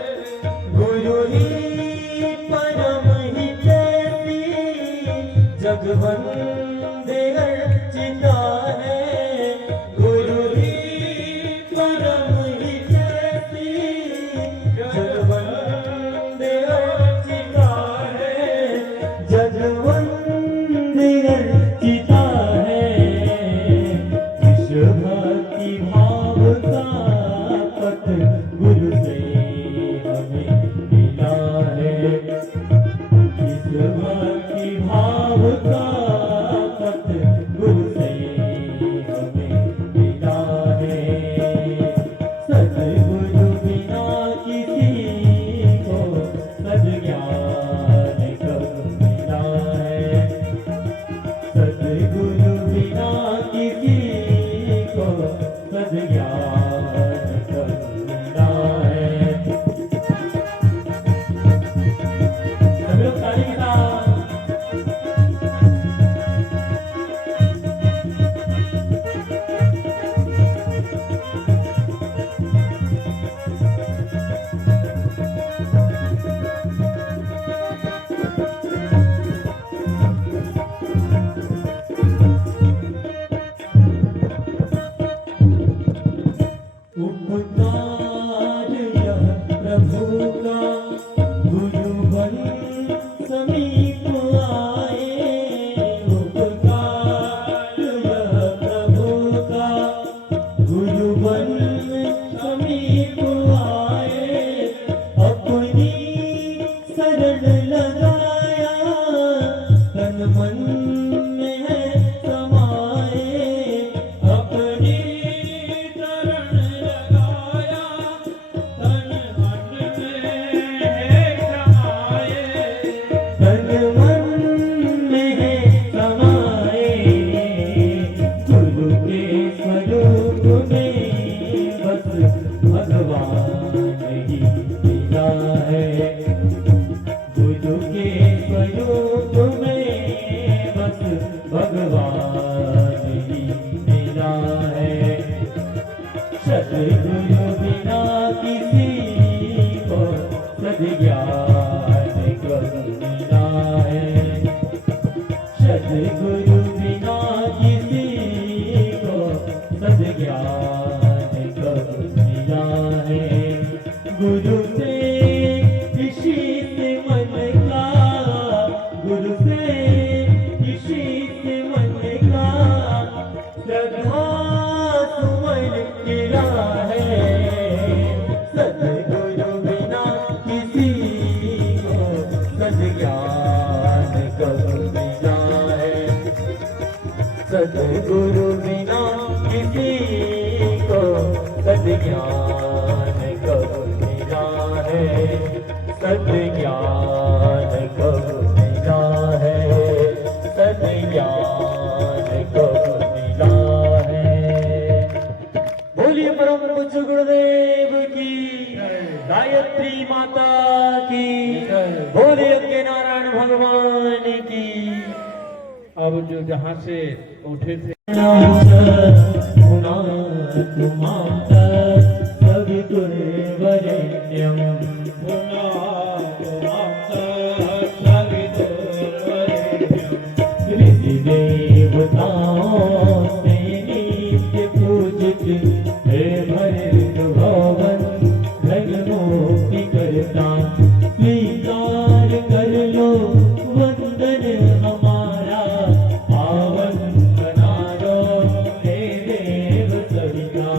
गुरु ही परम ही जैसी जगवंदे अर्चिता है। गुरु ही परम ही जैसी जगवंदे अर्चिता है। जगवंदे अर्चिता है। विश्व भक्ति भाव का पथ गुरु से हमें मिला है। विश्व भक्ति भाव का पथ गुरु से हमें मिला है। सद्गुरु बिना किसी को सद्ज्ञान कब मिला है, सद्गुरु बिना किसी को सद्ज्ञान गुरु बन समीप आए, अपनी शरण लगाया, तन मन में है समाए, अपनी शरण लगाया, तन मन में है समाए, तन मन में है समाए, गुरु के स्वरूप में बस भगवान ही मिला है, गुरु के स्वरूप में बस भगवान ही मिला है, सतगुरु बिना किसी को सद्ज्ञान कब मिला है, सतगुरु बिना किसी को सद्ज्ञान कब मिला है, गुरु से ईशित मन का, गुरु से ईशित मन का, श्रद्धा सुमन गिरा है, सतगुरु बिना किसी को सद्ज्ञान कब मिला है, सतगुरु बिना किसी को सद्ज्ञान कब मिला है, सद्ज्ञान कब मिला है, सद्ज्ञान कब मिला है। बोलिए परम पूज्य गुरुदेव की, गायत्री माता की, बोलिए अज्ञे नारायण भगवान की। अब जो जहाँ से उठे थे देवताओं से नित्य पूजित हे भरत भवन धर्मोक्ति करता, स्वीकार कर लो वंदन हमारा, पावन बना दो हे देव सविता,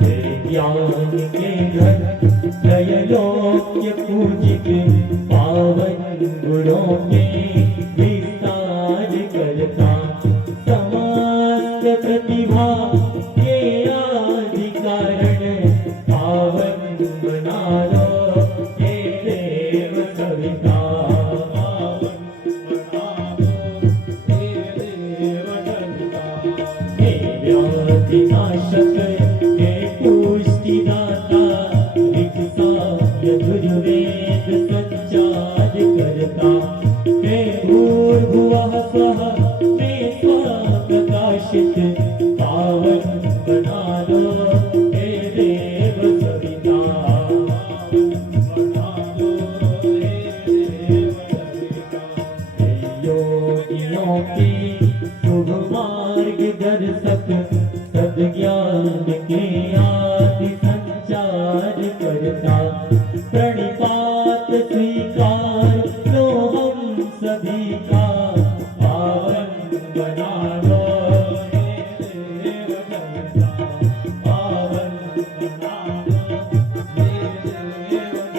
हे ज्ञान के घर त्रैलोक्य पूजित, पावन गुणों के विस्तार करता, समस्त प्रतिभा के आदि कारण, पावन बना दो हे देव सविता, पावन बना दो हे देव सविता, हे व्याधिनाशक हे पुष्टिदाता, यजुर्वेद संचार करता, हे भूर्भुवः स्वः हे स्वप्रकाशित, पावन बना दो हे देव सविता, बना दो हे देव सविता, हे योगियों की शुभ मार्ग दर्शक, सद्ज्ञान के आदि संचार करता, प्रणिपात स्वीकार लो हम सभी का, पावन बना दो हे देव सविता, पावन बना दो हे देव सविता,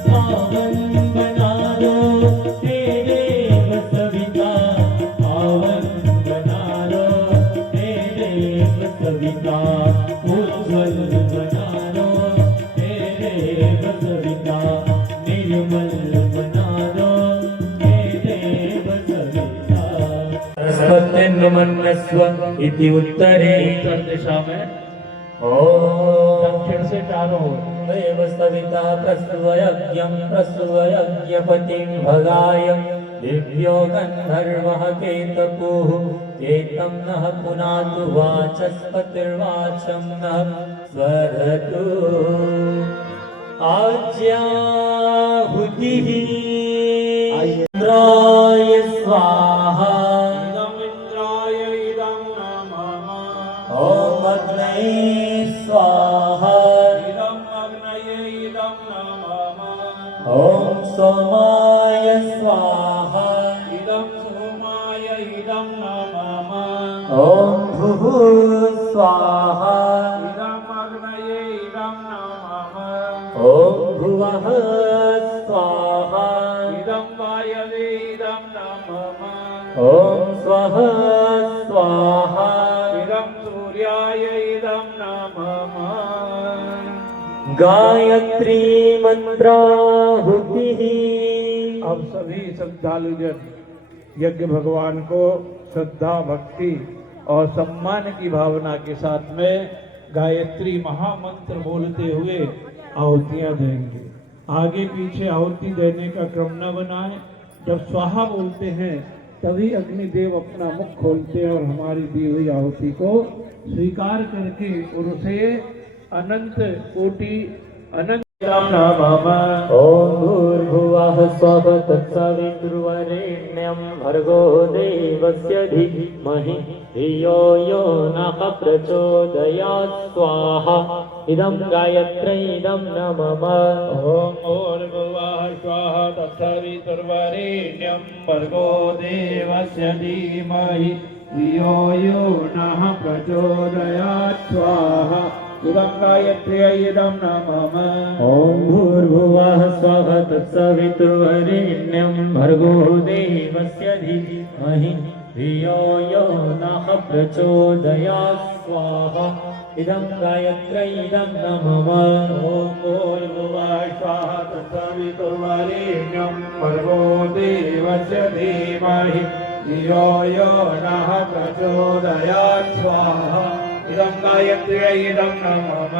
पावन बना दो हे देव सविता, पावन बना दो हे देव सविता, उज्ज्वल बना दो हे देव सविता, निर्मल बना दो हे देव सविता। सरस्वत्यन्नमन्नस्व इति उत्तरे, उत्तर दिशा में ओम दक्षिण से चारों ओर देव सविता प्रस्वयज्ञं प्रस्वयज्ञपतिं भगाय, दिव्यो गन्धर्वः केतपुः एतं नः पुनातु वाचस्पतिर्वाचं नः स्वरतु, आज्याहुतिः इंद्राय स्वाहा, इन्द्राय इदं नमः, ओम अग्नये स्वाहा, इदं अग्नये इदं नमः, ओम सोमाय स्वाहा, इदं सोमाय इदं नमः ॐ भुः स्वाहा इदं अग्नये इदं नमः ॐ भुवः स्वाहा इदं वायवे इदं नमः ॐ स्वः स्वाहा इदं सूर्याय इदं नमः गायत्री मंत्राहुतिः। अब सभी श्रद्धालु जन यज्ञ भगवान को श्रद्धा भक्ति और सम्मान की भावना के साथ में गायत्री महामंत्र बोलते हुए आहुतियां देंगे। आगे पीछे आहुति देने का क्रम न बनाए। जब स्वाहा बोलते हैं तभी अग्निदेव अपना मुख खोलते हैं और हमारी दी हुई आहुति को स्वीकार करके उनसे अनंत कोटि अनंत नमः ॐ भूर्भुवः स्वः तत्सवितुर्वरेण्यं भर्गो देवस्य धीमहि धियो यो नः प्रचोदयात् स्वाहा इदं गायत्र्यै इदं नमः ॐ भूर्भुवः स्वः तत्सवितुर्वरेण्यं भर्गो देवस्य धीमहि धियो यो नः प्रचोदयात् स्वाहा इदं गायत्र्यै इदं नमः ॐ भूर्भुवः स्वः तत्सवितुर्वरेण्यं भर्गो देवस्य धीमहि धियो यो नः प्रचोदयात् स्वाहा इदं गायत्र्यै इदं नमः ॐ भूर्भुवः स्वः तत्सवितुर्वरेण्यं भर्गो देवस्य धीमहि धियो यो नः प्रचोदयात् स्वाहा इदं गायत्र्यै इदं नमः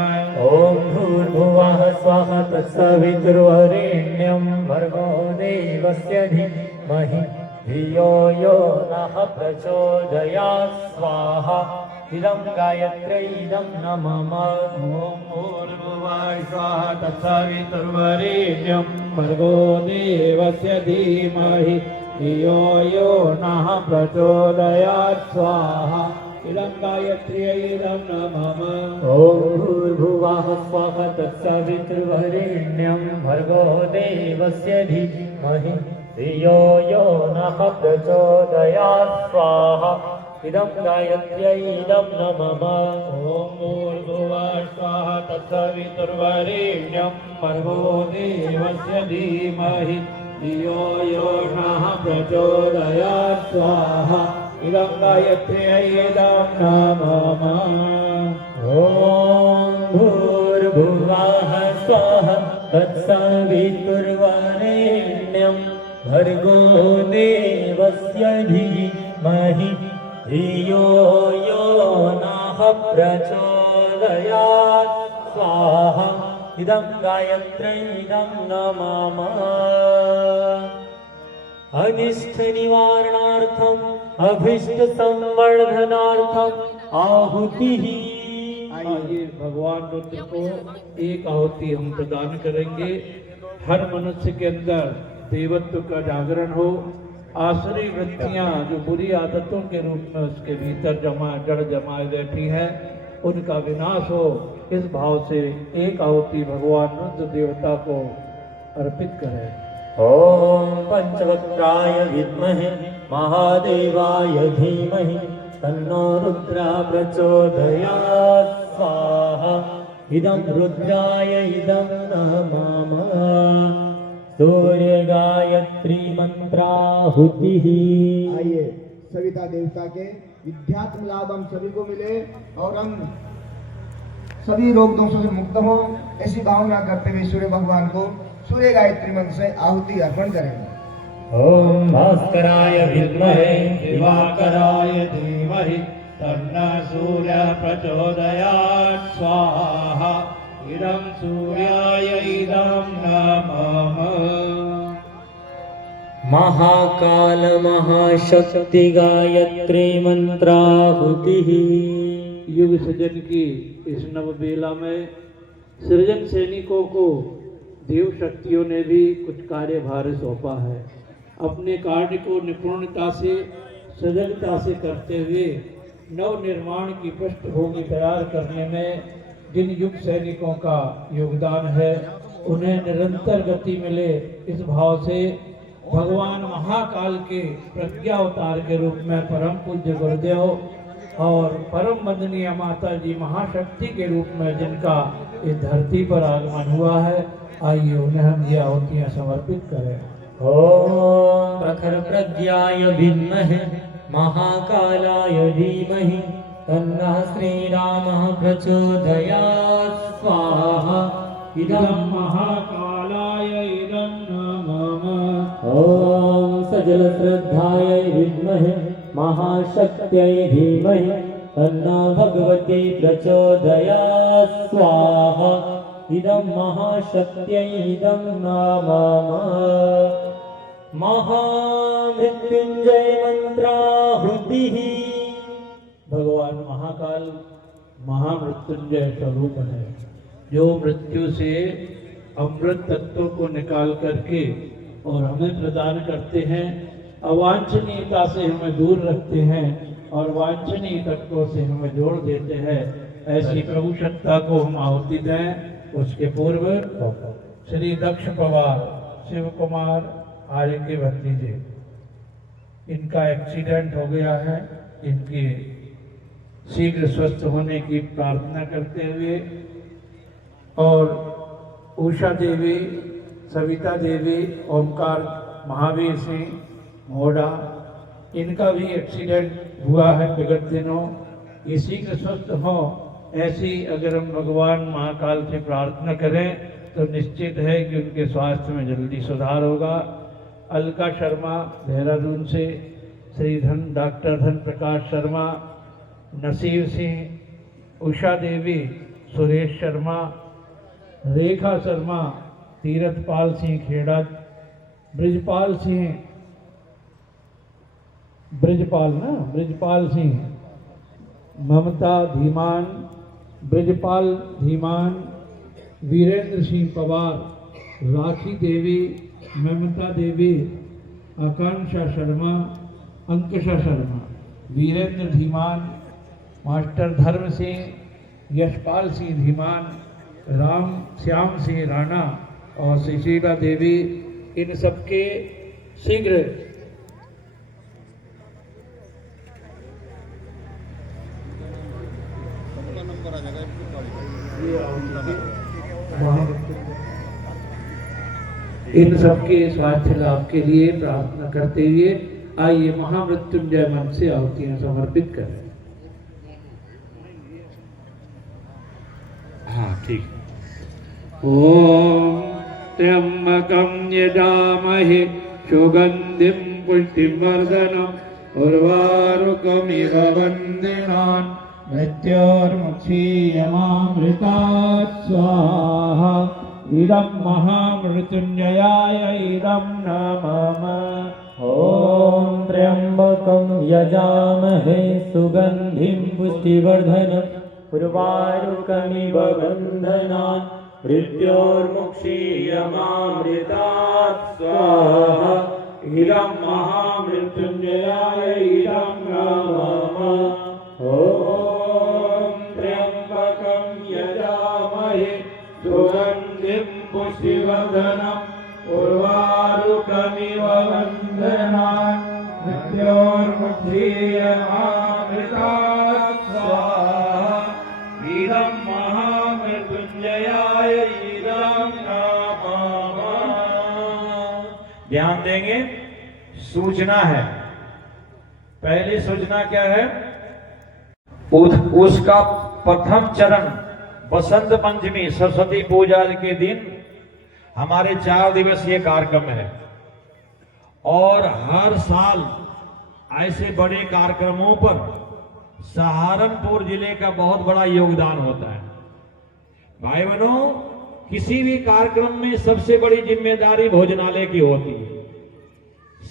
ॐ भूर्भुवः स्वः तत्सवितुर्वरेण्यं भर्गो देवस्य धीमहि धियो यो नः प्रचोदयात् स्वाहा इदं गायत्र्यै इदं नमः ॐ भूर्भुवः स्वः तत्सवितुर्वरेण्यं भर्गो देवस्य धीमहि धियो यो नः प्रचोदयात् स्वाहा इदं गायत्र्यै इदं नमः ॐ भूर्भुवः स्वः तत्सवितुर्वरेण्यं भर्गो देवस्य धीमहि धियो यो नः प्रचोदयात् स्वाहा इदं गायत्र्यै इदं नमः ॐ भूर्भुवः स्वः तत्सवितुर्वरेण्यं भर्गो देवस्य धीमहि धियो यो नः प्रचोदयात् स्वाहा इदं गायत्र्यै इदं नमः ॐ भूर्भुवः स्वः तत्सवितुर्वरेण्यं भर्गो देवस्य धीमहि धियो यो नः प्रचोदयात् स्वाहा इदं गायत्र्यै इदं नमः अनिष्ट निवारणार्थम अभिष्ट संवर्धनार्थम आहुतिः। आइए भगवान रुद्र को एक आहुति हम प्रदान करेंगे। हर मनुष्य के अंदर देवत्व का जागरण हो, आसुरी वृत्तियां जो बुरी आदतों के रूप में उसके भीतर जड़ जमाए बैठी हैं उनका विनाश हो। इस भाव से एक आहुति भगवान रुद्र देवता को अर्पित करें। ॐ पंचवक्त्राय विद्महे महादेवाय धीमहि तन्नो रुद्रः प्रचोदयात् स्वाहा इदं रुद्राय इदं नमः सूर्य गायत्री मंत्राहुतिः। आइए सविता देवता के विद्यात्म लाभ हम सभी को मिले और हम सभी रोग दोषों से मुक्त हो, ऐसी भावना करते हुए सूर्य भगवान को सूर्य गायत्री मंत्र से आहुति अर्पण करेंगे। ॐ भास्कराय विद्महे दिवाकराय धीमहि तन्नः सूर्यः प्रचोदयात् स्वाहा इदं सूर्याय इदं नमः। महाकाल महाशक्ति गायत्री मंत्राहुतिः। युग सृजन की इस नव बेला में सृजन सैनिकों को देव शक्तियों ने भी कुछ कार्यभार सौंपा है। अपने कार्य को निपुणता से सजगता से करते हुए नव निर्माण की पृष्ठभूमि तैयार करने में जिन युग सैनिकों का योगदान है उन्हें निरंतर गति मिले, इस भाव से भगवान महाकाल के प्रज्ञा अवतार के रूप में परम पूज्य गुरुदेव और परम वंदनीय माता जी महाशक्ति के रूप में जिनका इस धरती पर आगमन हुआ है, आइए उन्हें हम ये आहुतियाँ समर्पित करें। ओम प्रखर प्रज्ञाय विद्महे महाकालाय धीमहि तन्नः श्रीरामः प्रचोदयात् स्वाहा। इदं महाकालाय इदं नमः। ओम सजल श्रद्धायै विद्महे महाशक्त्यै धीमहि तन्नः भगवती प्रचोदयात् स्वाहा। इदं महाशक्त्यै इदं नमः। महामृत्युंजय मंत्राहुतिः। भगवान महाकाल महामृत्युंजय स्वरूप है, जो मृत्यु से अमृत तत्वों को निकाल करके और हमें प्रदान करते हैं, अवांछनीयता से हमें दूर रखते हैं और वांछनीय तत्वों से हमें जोड़ देते हैं। ऐसी प्रभु सत्ता को हम आहुति दें। उसके पूर्व श्री दक्ष पवार शिव कुमार आर्य के भतीजे, इनका एक्सीडेंट हो गया है, इनके शीघ्र स्वस्थ होने की प्रार्थना करते हुए, और उषा देवी, सविता देवी, ओमकार महावीर सिंह मोड़ा, इनका भी एक्सीडेंट हुआ है विगत दिनों। ये शीघ्र स्वस्थ हो, ऐसी अगर हम भगवान महाकाल से प्रार्थना करें तो निश्चित है कि उनके स्वास्थ्य में जल्दी सुधार होगा। अलका शर्मा देहरादून से, श्री डॉक्टर धन प्रकाश शर्मा, नसीर सिंह, उषा देवी, सुरेश शर्मा, रेखा शर्मा, तीरथपाल सिंह खेड़ा, ब्रिजपाल सिंह, ममता धीमान, ब्रिजपाल धीमान, वीरेंद्र सिंह पवार, राखी देवी, ममता देवी, आकांक्षा शर्मा, अंकुशा शर्मा, वीरेंद्र धीमान, मास्टर धर्म सिंह, यशपाल सिंह धीमान, राम श्याम सिंह राणा और सुशीला देवी, इन सबके शीघ्र इन सबके स्वास्थ्य लाभ के लिए प्रार्थना करते हुए आइए महामृत्युंजय मन से आहुतियां समर्पित करें। हाँ ठीक। ओम त्र्यंबकं यजामहे सुगंधिं पुष्टिवर्धनम् उर्वारुकमिव वन्दिनान् मृत्योर्मुक्षीयमामृतात् स्वाहा। इदं महामृत्युंजयाय इदं नमः। ओम त्र्यंबकं यजामहे सुगंधिं पुष्टिवर्धनम् उर्वारुकमिव बन्धनान् मृत्योर्मुक्षीयमामृतात् स्वाहा। इदं महामृत्युंजयाय इदं नमः। ओम त्र्यंबकं यजामहे सुगंधिं पुष्टिवर्धनम् उर्वारुकमिव बन्धनान् मृत्योर्मुक्षीयमामृतात् स्वाहा। इदं महामृत्युंजयाय इदं नमः। ध्यान देंगे, सूचना है। पहली सूचना क्या है? उसका प्रथम चरण बसंत पंचमी सरस्वती पूजा के दिन हमारे 4 दिवसीय कार्यक्रम है, और हर साल ऐसे बड़े कार्यक्रमों पर सहारनपुर जिले का बहुत बड़ा योगदान होता है। भाई बहनों, किसी भी कार्यक्रम में सबसे बड़ी जिम्मेदारी भोजनालय की होती है।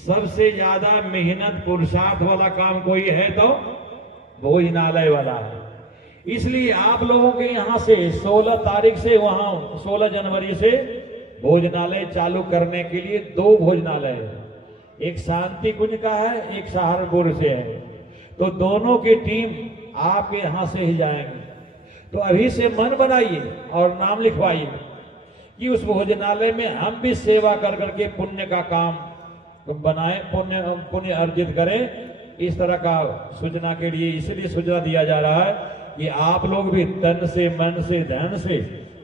सबसे ज्यादा मेहनत पुरुषार्थ वाला काम कोई है तो भोजनालय वाला है। इसलिए आप लोगों के यहाँ से 16 तारीख से, वहां 16 जनवरी से भोजनालय चालू करने के लिए 2 भोजनालय है। एक शांति कुंज का है, एक सहारनपुर से है। तो दोनों की टीम आपके यहाँ से ही जाएंगे। तो अभी से मन बनाइए और नाम लिखवाइए कि उस भोजनालय में हम भी सेवा कर करके पुण्य का काम बनाए, पुण्य पुण्य अर्जित करें। इस तरह का सूचना के लिए इसलिए सूचना दिया जा रहा है कि आप लोग भी तन से, मन से, धन से,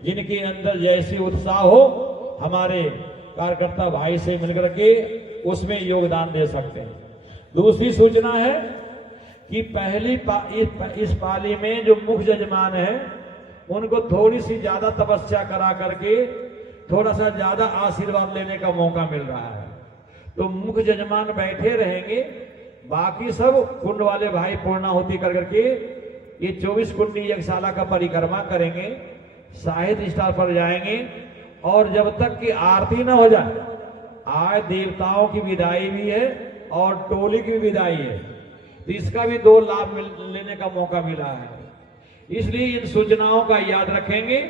जिनके अंदर जैसे उत्साह हो, हमारे कार्यकर्ता भाई से मिलकर के उसमें योगदान दे सकते हैं। दूसरी सूचना है कि इस पाली में जो मुख्य यजमान है उनको थोड़ी सी ज्यादा तपस्या करा करके थोड़ा सा ज्यादा आशीर्वाद लेने का मौका मिल रहा है। तो मुख्य यजमान बैठे रहेंगे, बाकी सब कुंड वाले भाई पूर्णाहुति कर करके ये 24 कुंडी यज्ञशाला का परिक्रमा करेंगे, साहित्य स्टार पर जाएंगे और जब तक कि आरती न हो जाए, आज देवताओं की विदाई भी है और टोली की विदाई है, तो इसका भी 2 लाभ लेने का मौका मिला है। इसलिए इन सूचनाओं का याद रखेंगे।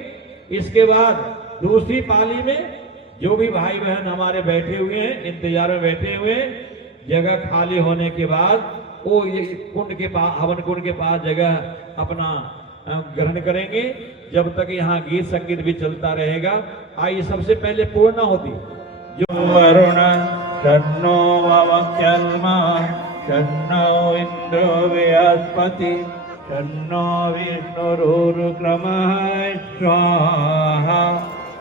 इसके बाद दूसरी पाली में जो भी भाई बहन हमारे बैठे हुए हैं, इंतजार में बैठे हुए हैं, जगह खाली होने के बाद वो ये कुंड के पास, हवन कुंड के पास जगह अपना ग्रहण करेंगे। जब तक यहाँ गीत संगीत भी चलता रहेगा। आइए सबसे पहले पूर्णाहुति जो वरुण शन्नो ववक्यल्मा शन्नो इंद्रो बृहस्पति शन्नो विष्णुरुक्रमः स्वाहा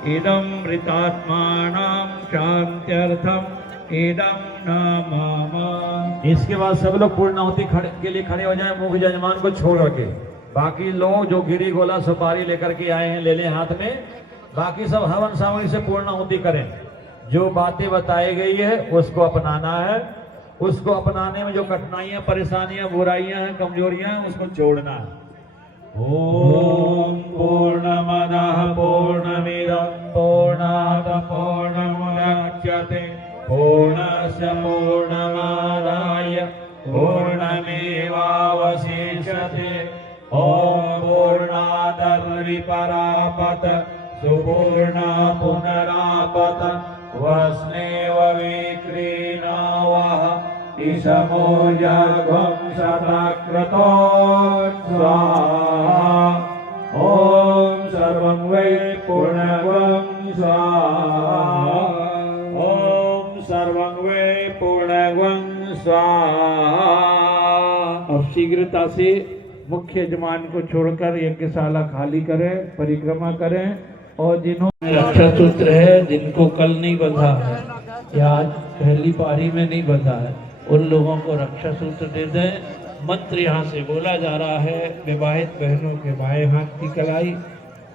इदं मृतात्मानां शान्त्यर्थम् इदं नमः। इसके बाद सब लोग पूर्णाहुति के लिए खड़े हो जाएं, मुख्य यजमान को छोड़ करके। बाकी लोग जो गिरी गोला सुपारी लेकर के आए हैं ले लें हाथ में। बाकी सब हवन सामग्री से पूर्णाहुति करें। जो बातें बताई गई है उसको अपनाना है। उसको अपनाने में जो कठिनाइयां, परेशानियां, बुराइयां हैं, कमजोरियां हैं, उसको छोड़ना है। ओम पूर्णमदः पूर्णमिदं पूर्णात् पूर्णमुदच्यते पूर्णस्य पूर्णमादाय पूर्णमेवावशिष्यते। ओम पूर्णादर्विपरापत सुपूर्णा पुनरापत वस्नेव विक्रीणावः ईशमोजघं शतक्रतो स्वाहा। ओम सर्वं वै पूर्णगं स्वाहा। ओम सर्वं वै पूर्णगं स्वाहा। अब शीघ्रता से मुख्य यजमान को छोड़कर यज्ञशाला खाली करें, परिक्रमा करें। और जिन्होंने रक्षा सूत्र है, जिनको कल नहीं बंधा है या आज पहली पारी में नहीं बंधा है, उन लोगों को रक्षा सूत्र दे दें। मंत्र यहाँ से बोला जा रहा है। विवाहित बहनों के बाएं हाथ की कलाई,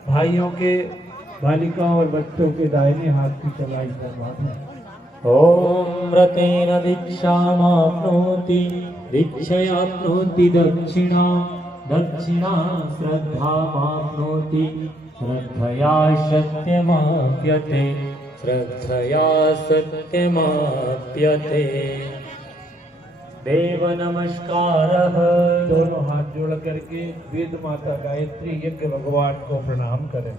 भाइयों के, बालिकाओं और बच्चों के दाहिने हाथ की कलाई करवाते हैं। ओम व्रतेन दीक्षामाप्नोति दीक्षयाप्नोति दक्षिणा दक्षिणा श्रद्धामाप्नोति श्रद्धया सत्यमाप्यते श्रद्धया सत्यमाप्यते। देव नमस्कारः। दोनों हाथ जोड़ करके वेद माता गायत्री यज्ञ भगवान को प्रणाम करें।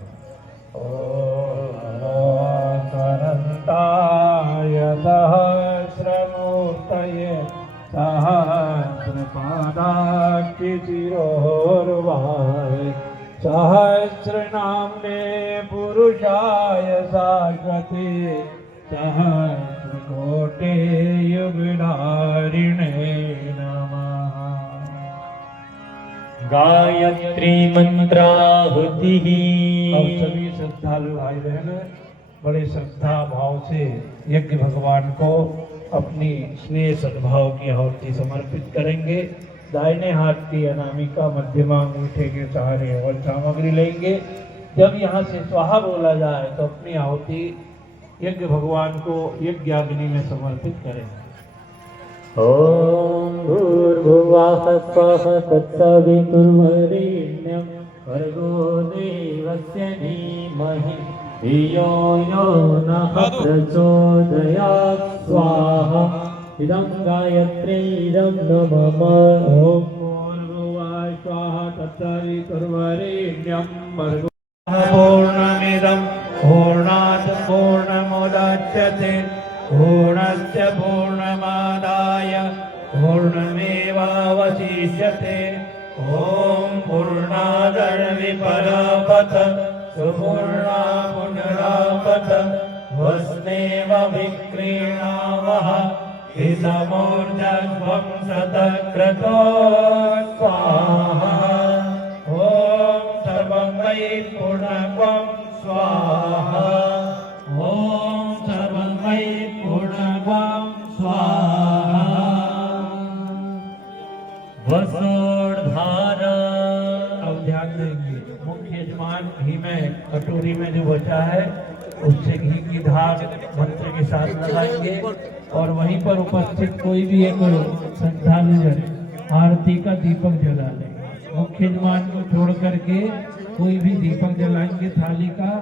ओम अनंताय सहस्रमूर्तये सहस्रपादाक्षिशिरोर्वाय सहस्रनाम्ने पुरुषाय साग्रते सहस्रकोटे युगधारिणे नमः। गायत्री मंत्राहुतिः। अब सभी श्रद्धालु भाई बहन बड़े श्रद्धा भाव से यज्ञ भगवान को अपनी स्नेह सद्भाव की आहुति समर्पित करेंगे। दाहिने हाथ की अनामिका मध्यमा अंगूठे के सहारे और सामग्री लेंगे। जब यहाँ से स्वाहा बोला जाए तो अपनी आहुति यज्ञ भगवान को यज्ञाग्नि में समर्पित करेंगे। ओम भूर्भुवः स्वः तत्सवितुर्वरेण्यं भर्गो देवस्य धीमहि धियो यो नः प्रचोदयात् स्वाहा। इदं गायत्रीदं नमः। ओम भूर्भुवः स्वः तत्सवितुर्वरेण्यं भर्गो पूर्णमिदं पूर्णात् पूर्णमुदच्यते पूर्णस्य पूर्णमादाय पूर्णमेवावशिष्यते। ओम पूर्णादर्विपरापत सुपूर्णा पुनरापत वस्नेव विक्रीणावः हितमूर्धध्वं शतक्रतो स्वाहा ॐ सर्वं मयि पूर्णत्वं स्वाहा ॐ सर्वं मयि पूर्णत्वं स्वाहा वसोर्धारा। अब ध्यान देंगे, मुख्य यजमान घी में कटोरी में जो बचा है उससे घी की धार मंत्र के साथ लगाएंगे और वहीं पर उपस्थित कोई भी एक श्रद्धालु जन आरती का दीपक जला लेंगे। मुख्य यजमान को छोड़ करके कोई भी दीपक जलाएंगे थाली का,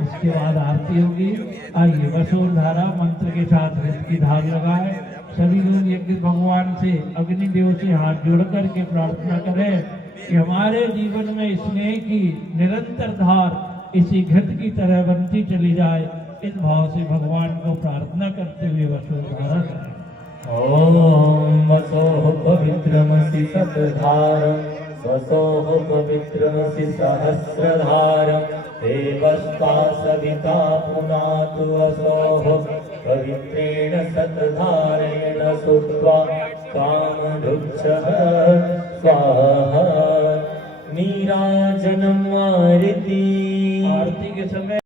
इसके बाद आरती होगी। आइए वसुधारा मंत्र के साथ घृत की धार लगाए। सभी लोग यज्ञ भगवान से अग्निदेव से हाथ जोड़ करके प्रार्थना करें कि हमारे जीवन में स्नेह की निरंतर धार इसी घृत की तरह बनती चली जाए। इस भाव से भगवान को प्रार्थना करते हुए वसुधारा करें। ॐ वसोः पवित्रमसि शतधारं वसोः पवित्रमसि सहस्रधारं देवस्ता सविता पुनातु वसोः पवित्रेण शतधारेण सुत्वा कामधुच्छः स्वाहा। नीराजनम् आरती। आरती के समय